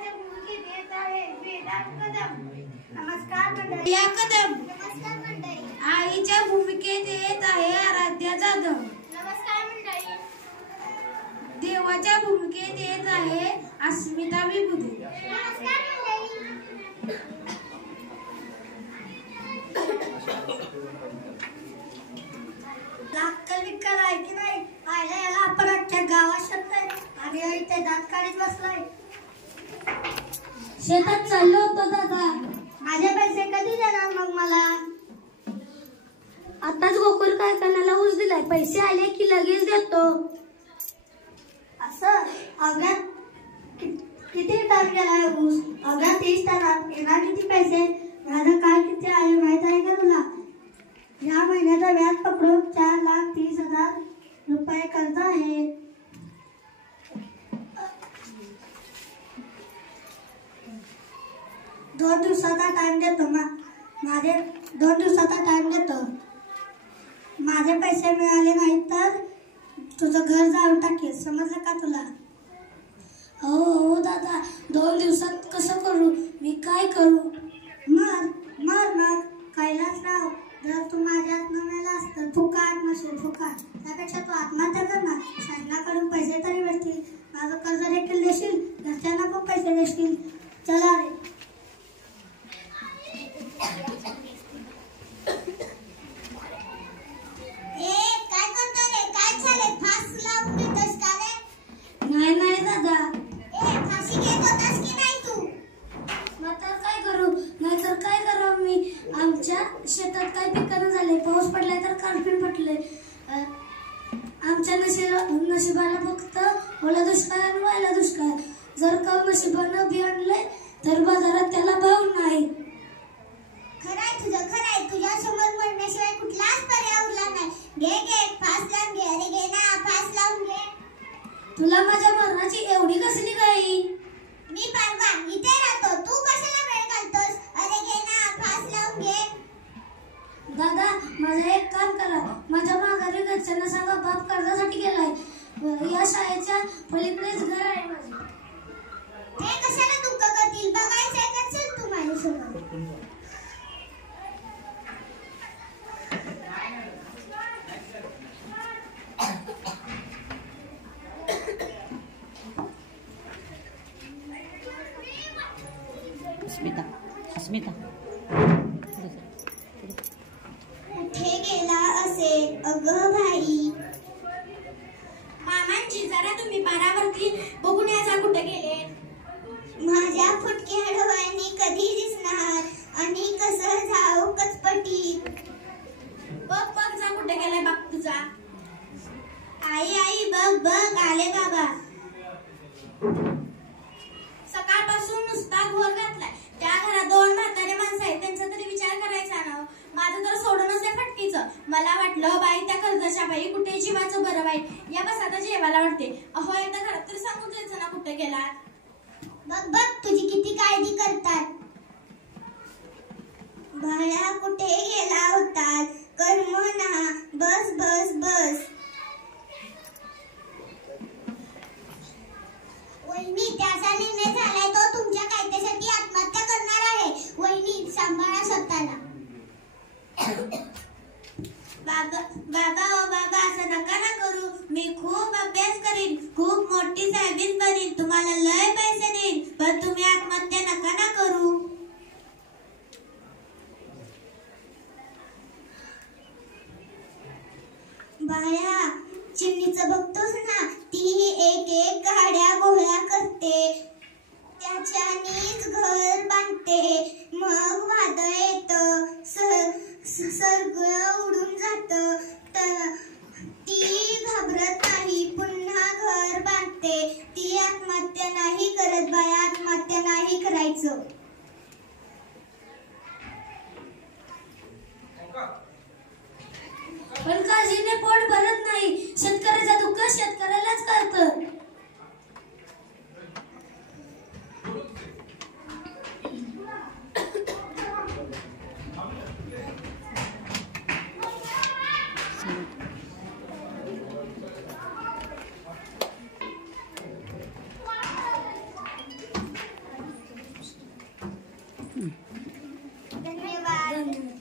देवाच्या भूमिकेत येत आहे वेदांत कदम. नमस्कार मंडळी. या कदम. नमस्कार मंडळी. आईच्या भूमिकेत येत आहे आराध्या जाधव. नमस्कार मंडळी. देवाच्या भूमिकेत येत आहे अस्मिता विभुदे. नमस्कार मंडळी. लाकल विकल आहे की नाही आयला याला आपण अख्ख्या गावात शकतोय आणि इथे दात काढीत बसलाय. शेतात चाललो होतो दादा. माझे पैसे कधी देणार मग मला? आताच गोकुळ कारखान्याला ऊस दिलाय, पैसे आले की लगेच देतो. असं अवघ्या किती टाइम गेलाय ऊस? अवघ्या 30 टनात येणार किती पैसे? माझं काय किती आहे माहित आहे का तुला? या महिन्याचा व्याज पकडून 4,30,000 रुपये कर्ज आहे. दोन दिवसाचा टाइम देतो. माझे 2 दिवसाचा टाइम देतो. माझे पैसे मिळाले नाहीत तर तुझं घर जाळून टाकेल. समजलं का तुला? हो दादा, 2 दिवसात कसं करू? मी काय करू? मग कैलासराव, जर तू माझ्यात मिळाला असतं फुकाट नसेल फुकाट, त्यापेक्षा तू आत्महत्या कर ना. शासनाकडून पैसे तरी भेटतील. माझं कर्ज देखील देशील, घरच्यांना पण पैसे देशील. चला रे. नाही दादा. फाशी घेत होतास की नाही तू? नाहीतर काय करू मी? आमच्या शेतात काय पिकानं झाले, पाऊस पडलाय तर कानफिन फटले. आमच्या नशिबाला फक्त ओला दुष्काळ आणि वायला दुष्काळ. जर का नशिबानं बी आणलंय तर बाजारात त्याला भाव नाही. खरंय तुझं, खरंय. तुझ्या समोर म्हणण्याशिवाय कुठलाच पर्याय उरला नाही. घे फास लावून घे. अरे घे ना, फास लावून घे. तुला माझ्या मरणाची एवढी कसली काही? मी परवा इथे राहतो, तू कशाला वेळ घालतोस? अरे घे ना, फास लावून घे. दादा, माझं एक काम करा. माझ्या माघारी घरच्यांना सांगा बाप कर्जासाठी गेलाय. या शाळेच्या पलीकडेच घर आहे माझे. ते कशाला दुःख करतील? बघायचंय का? चल तू माझ्यासोबत. अस्मिता कुठे गेला असेल अगं भाई? मामांची जरा तुम्ही पारावरती बघून याचा कुठे गेले? माझ्या फुटक्या डोळ्यांनी कधी दिसणार आणि कसं जाऊ कचपटी. बघ जा कुठे गेलाय बाप तुझा. आई बघ आले बाबा. सकाळपासून नुसता घोर घातलाय. त्या घरात 2 म्हातारे माणसं आहेत, त्यांचा तरी विचार करायचा ना. माझं तर सोडूनच आहे फटकीचं. मला वाटलं बाई त्या कर्जाच्या बाई कुठे जीवाचं बरं बाई. या बस आता जेवायला वाटते. अहो एकदा घरात तरी सांगून जायचं ना कुठे गेला. बघ तुझी किती काळजी करतात. बाळा कुठे गेला होता? करमना. बस. वहिनी, त्याचा निर्णय झालाय, तो तुमच्या कायद्यासाठी आत्महत्या करणार आहे. वहिनी, सांभाळा स्वतःला. बाबा असं नका ना करू. मी खूप अभ्यास करीन, खूप मोठी साहेबीन बनीन, तुम्हाला लय पैसे देईन, पण तुम्ही आत्महत्या नका ना करू. बाया, चिमणीचं बघतोस ना, ती एक गाड्या गोळा करते, त्याच्यानीच घर बांधते. मग वादळ येतं, सगळं उडून जातं. ती घाबरत नाही, पुन्हा घर बांधते. ती आत्महत्या नाही करत बाया, आत्महत्या नाही करायचं. पण काळजीने पोट भरत नाही. शेतकऱ्याचं दुःख शेतकऱ्यालाच कळतं. धन्यवाद.